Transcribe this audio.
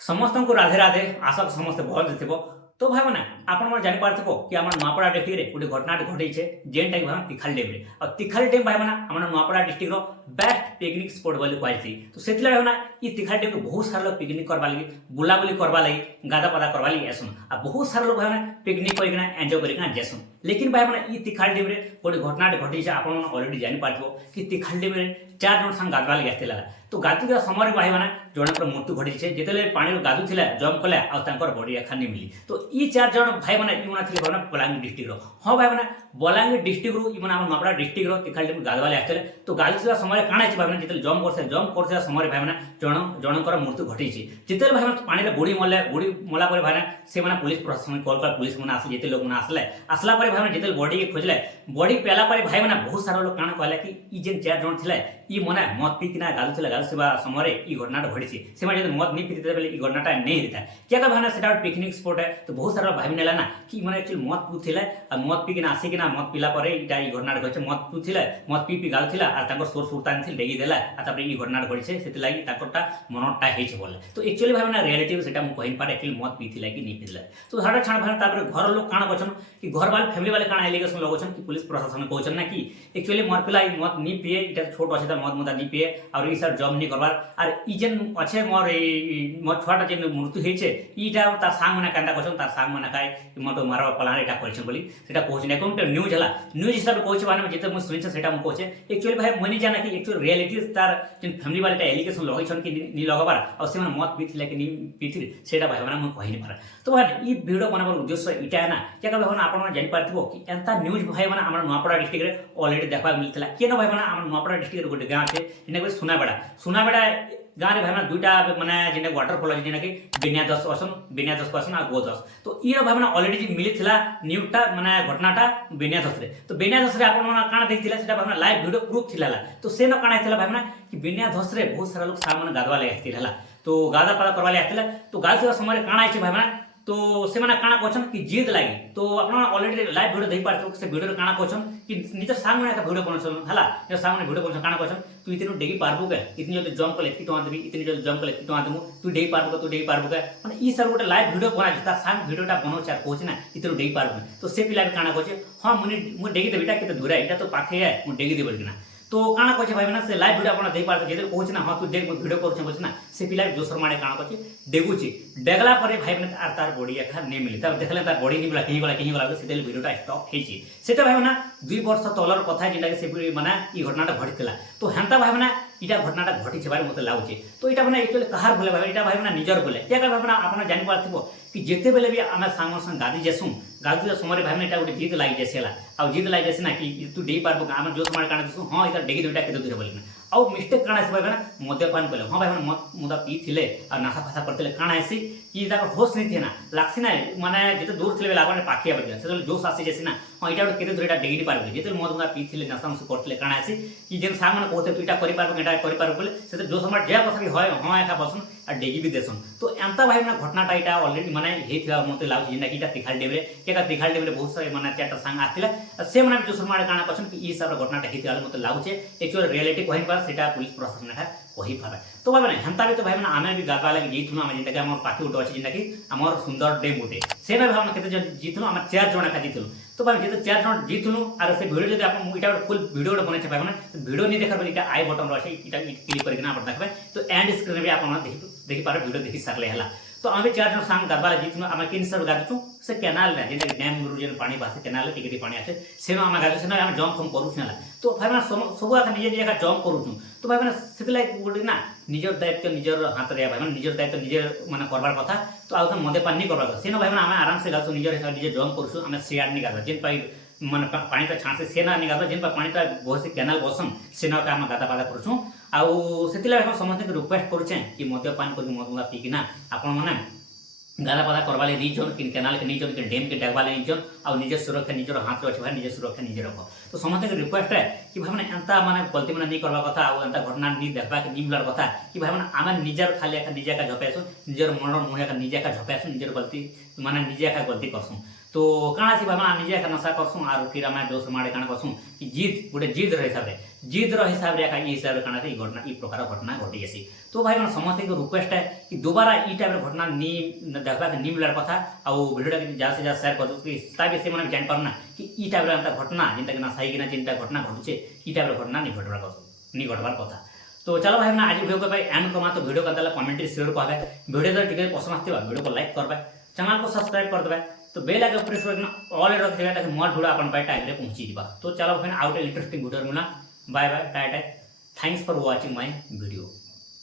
समस्त को राधे राधे आशा तो समस्त भल थी। तो भाई मैंने आप जापार कि आम नुआपड़ा डिस्ट्रिक्ट गोटे घटना घटी जेनटा कि भाई तिखाल डैम और तिखाल डैम भाई मैंने आम Nuapada district best picnic spot बोली कहुई। तो से भाई मैंने ये तिखाल डैम को बहुत सारा लोग पिकनिक करवा लगी बुलाबुली करवा लगी गाधा पादा करवा लगी आसन आ बहुत सारा लोग भाई मैंने पिकनिक करना एंजॉय करना जेसन। लेकिन भाई मैंने ये तिखाल डैम गोटे घटना घटी आप अलरेडी जापार कि तिखाल डैम 4 जन संग गाधवा लगी आसला। तो गाधुवा समय भाई मैंने जनकर मृत्यु घटी जिते पानी गाधुला जम्प कले और बड़ी एखा निमिली। तो ये 4 जन भाई मैंने थे भाई बलांगीर डिस्ट्रिक्ट हाँ भाई मैंने Balangir district in Nuapada district Tikhal dam गाधवा आसते। तो गाधुवा समय काण भाई मैंने जो जम्प कर समय भाई मैंने जनकर मृत्यु घटी जिते भाई मैंने पानी बुड़ी मले बुड़ी मला भाई से पुलिस प्रशासन कल कर पुलिस मैंने आसे जिते लोग मैंने आसले आसला भाई मैंने जिते बॉडी के खोजले बॉडी पेला भाई मैंने बहुत सारा लोग काण कहले कि जेन 4 जन थे ये मैंने मद पीकिना गाधुला गाधुवा समय ये घटना घटी से मद नहीं पीते ये घटना नहीं होता क्या भाई से पिकनिक स्पॉट है। तो बहुत सारा भाई नेला ना कि मैंने एक्चुअली मद पीते मद पीकिना आसिकिना मद पीला घटना घटी मद पीते मद पी गाधुला और सोर सुरतान डेगी देला ये घटना घटी से मनटा बोले। तो एक्चुअली भाई मैंने रियलिटी से कही पारे एक्चुअली मद पीते कि नहीं पीते। तो हटा छाड़ भाई घर लोग काण कहन कि घर वाले फैमिली वाले काण एलिगेशन लगन कि पुलिस प्रशासन कहन ना कि एक्चुअली मद पिला मद नहीं पीए इटा छोट अच्छे मद मुदा नहीं पीए और ये सर जब नहीं करवार और ई जेन अच्छे मोर मोर छुआटा जेन मृत्यु होइछे इटा तार सांग माने कांदा कहन तार सांग माने काय मतो मारवा प्लान एटा करछन बोली सेटा कहछन अकाउंट न्यूज हला न्यूज हिसाब कहछ माने जेते मु सुनिछ सेटा मु कहछे एक्चुअली भाई मनि जाना कि एक्चुअली रियलिटी तार जेन फैमिली वाले एलिगेशन लगैछन कि नि लगाबार और से मद पीथिले कि नि पीथिले सेटा भाई माने मु कहि नि पार। तो भाई ई वीडियो बनाबार उद्देश्य इटा ना क्या भाई आपन जानि पारथिबो कि एंता न्यूज भाई माने हमर नुआपड़ा डिस्ट्रिक्ट रे ऑलरेडी देखबा मिलतला केन भाई माने हमर नुआपड़ा डिस्ट्रिक्ट रे गोटे गां छे जेने को सुनाबेड़ा गाँव में भाई मैंने दुईटा मैंने जेने वाटरफॉल अच्छे जेना कि विन्यादस आसन और गोदस। तो ये भाई मैंने अलरेडी मिली न्यूजटा मैंने घटनाटा विन्यादस। तो विन्यादस आप देखते भाई लाइव वीडियो प्रूफ थी। तो से न काण भाई मैंने कि विन्यादस बहुत सारा लोग सार मैंने गाधवा लगे आसला। तो गाधा पादा करवा आसला। तो गाधवा समय काण आई भाई मैंने तो से माने काना कहछन कि जीत लागी। तो आपन ऑलरेडी लाइव वीडियो देख पारथो से वीडियो काना कहछन कि निज सांग माने का वीडियो बनछन हला जे सांग माने वीडियो बनछन काना कहछन तू इतनो डेगी पारबो के इतनी जल्दी जंप कले कि टोआ देबी इतनी जल्दी जंप कले कि टोआ देमु तू डेगी पारबो के माने ई सर गोटे लाइव वीडियो बना जता सांग वीडियोटा बनो चार कहछ ना इतनो डेगी पारबो। तो से पिला काना कहछ हां मु डेगी देबिटा केते दूर है इटा तो पाखे है मु डेगी देबल किना। तो काना कहछ भाई मैंने से लाइव वीडियो आपन देख पारथो जेते कहछ ना हां तू देख वीडियो करछ बोछ ना से पिला जोसर माने काना कहछ डेगुची डेगला परे भाई मैंने तार बॉडी एखा नहीं मिली तब देखले तार बॉडी नहीं मिला कहीं गला से वीडियोटा स्टॉप हेची सेटा भाई मैंने 2 वर्ष तलर कथा जेटा से माने ई घटनाटा घटितला। तो हेंता भाई मैंने इटा घटनाटा घटी भाई मते लागुचे। तो इटा मैंने एक्चुअली कहार बोले भाई इटा भाई मैंने निजर बोले क्या भाई मैंने आपन जानि पारथिबो कि जेते बेले भी आमे सांग संग गादी जेसु गादी समय भाई मैंने इटा गोटे जीत लागि जेसेला आ जीत लागि जेसे ना कि तू डेई पारबो आमे जो समय काण दिसु हां इटा डेगी दुटा केते दूर बोलिना आउ मिस्टेक काण आसी भाई मैंने मद्यपान कले हां भाई मैंने मुदा पी थिले आ नासा फासा करथिले काण आसी कि ताको होश नहीं थे ना लागसी ना माने जेते दूर थिले लागने पाखिया बजे से जोश आसी जेसी ना हां इटा केते दूर इटा डेगी नि पारबो जेते मद मुदा पी थिले नासा मुस करथिले काण आसी कि जेन सांग माने कहते तू इटा करि पारबो एटा करि पारबो बोले से जो समय जे कसरी होय हां एका बसन आ डेगी भी देसन। तो एंता भाई मैंने घटनाटा इटा ऑलरेडी माने हेथिया मते लागु जेना कि इटा तिखाल डैम रे केका तिखाल डैम रे बहुत सारे माने 4टा सांग आथिले से माने जो समय काण कहछन कि ई सब घटनाटा हेथिया मते लागुचे एक्चुअली रियलिटी कहि पार सेटा पुलिस प्रशासन है कहि पारे। तो भाई मैंने हेंता भी तो भाई मैंने आमे भी गाधवा लगे जीतनु आमे जेंटा कि हमर पाखी उठो अछि जेंटा कि हमर सुंदर डैम उठे से भाई हम केते जीतनु आमे 4 जण का जीतनु। तो भाई जेते 4 जण जीतनु आर से वीडियो जदि आपन इटा फुल वीडियो बने छै भाई मैंने वीडियो नहीं देखा इटा आई बटन रही इटा क्लिक करके आप देखबे। तो एंड स्क्रीन में आप देखि पारे वीडियो देखि सकले हला। तो आमे 4 जण सांग गाधवा जीतनु आमे किन सब गाधछु से कैनाल रे जेंटा डैम गुरु जेन पानी बासे कैनाल टिकटी पानी आछे सेनो आमे गाधछु सेनो आमे जंप हम करू छला। तो भाई मैंने सब आखा निजे निजे जंप करू। तो भाई मैंने सेतला गोटे ना निजर दायित्व निजर हाथ रे भाई मैंने निजर दायित्व निजे माने करबार कथा। तो आउ मद्यपान नहीं करबार कथा सेनो भाई मैंने आमे आराम से गाधछु निजर हिसाब निजे जंप करछु आमे शेयर नहीं गाधबा जेन पाई माने पानीटा छासे सेना नहीं गाधबा जेन पानीटा बहुत से कैनाल बसन सेना का आमे गाधा पादा करछु। आउ सेतिला हम समस्त के रिक्वेस्ट करूछे कि मद्यपान करके मद पीकिना आपण माने गाधा पादा करवाले नहीं जन कि कैनाल के नहीं जन कि डैम के डेगवाले नहीं जन और निजे सुरक्षा निजर हाथ रे अछि भाई निजे सुरक्षा निजे रखो। तो समस्त के रिक्वेस्ट है कि भाई मैंने एंता माने गलती माने नहीं करबा कथा और एंता घटना नहीं देखबा के नहीं मिलर कथा कि भाई मैंने आमे निजर खाली का निजे का झपेसु निजर मन मुहे का निजे का झपेसु निजर गलती माने निजे का गलती करसु। तो काଣା सी भाई निजे एका नशा करसुँ और फिर आम दोस्त माड़े काଣା करसुँ कि गोटे जिद हिसाब से जिद्र हिसाब से हिसाब से काଣା ई घटना ई प्रकार घटना घटी जासी। तो भाई समस्त रिक्वेस्ट है कि दोबारा ई टाइप घटना नी देखा नी मिलार कथा आउ भिडियो जहाँ से जहाँ शेयर कर दो ताकि से मैंने जान पारना कि ई टाइप घटना जिनटा कि नशा कि जिनटा घटना घटुचे ई टाइप घटना नहीं घटवार कथा। तो चलो भाई आज वीडियो को भाई एंड कमा तो वीडियो का कमेंट शेयर करें वीडियो तो टिके पसंद आते वीडियो को लाइक करबे चैनल को सब्सक्राइब कर देवे तो बेल आइकन प्रेस करके ऑल रख देवे ताकि मोर वीडियो अपन पाए टाइम रे पहुंची जीवा। तो चलो फिर आउट इंटरेस्टिंग वीडियो मिला bye bye tata thanks for watching my video.